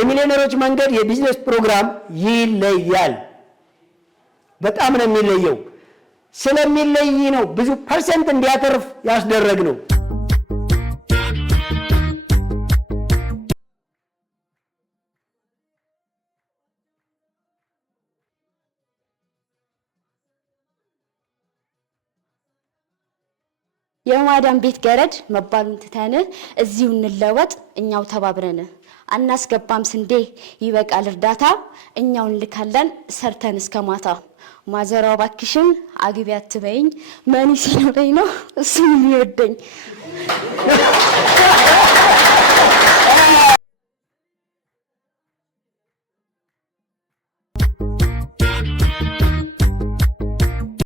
የሚሊዮነሮች መንገድ የቢዝነስ ፕሮግራም ይለያል። በጣም ነው የሚለየው። ስለሚለይ ነው ብዙ ፐርሰንት እንዲያተርፍ ያስደረግ ነው። የማዳም ቤት ገረድ መባሉን ትተን እዚሁ እንለወጥ እኛው ተባብረን አናስገባም ስንዴ ይበቃል እርዳታ እኛው እንልካለን ሰርተን እስከ ማታ ማዘራው ባክሽን አግቢ አትበይኝ ማን ሲኖረኝ ነው እሱ የሚወደኝ